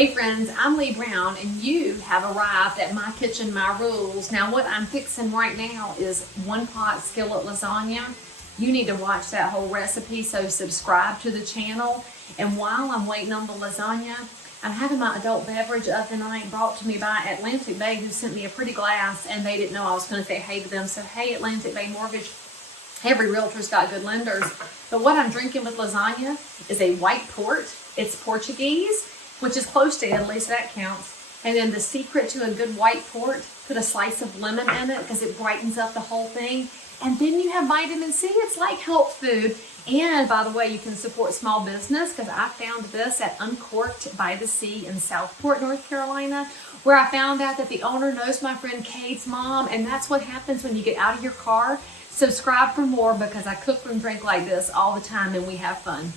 Hey friends, I'm Leigh Brown and you have arrived at My Kitchen, My Rules. Now what I'm fixing right now is one pot skillet lasagna. You need to watch that whole recipe, so subscribe to the channel. And while I'm waiting on the lasagna, I'm having my adult beverage of the night brought to me by Atlantic Bay, who sent me a pretty glass, and they didn't know I was going to say hey to them. So hey, Atlantic Bay Mortgage. Every realtor's got good lenders. But what I'm drinking with lasagna is a white port. It's Portuguese, which is close to Italy, so that counts. And then the secret to a good white port, put a slice of lemon in it because it brightens up the whole thing. And then you have vitamin C. It's like health food. And by the way, you can support small business because I found this at Uncorked by the Sea in Southport, North Carolina, where I found out that the owner knows my friend Kate's mom. And that's what happens when you get out of your car. Subscribe for more because I cook and drink like this all the time and we have fun.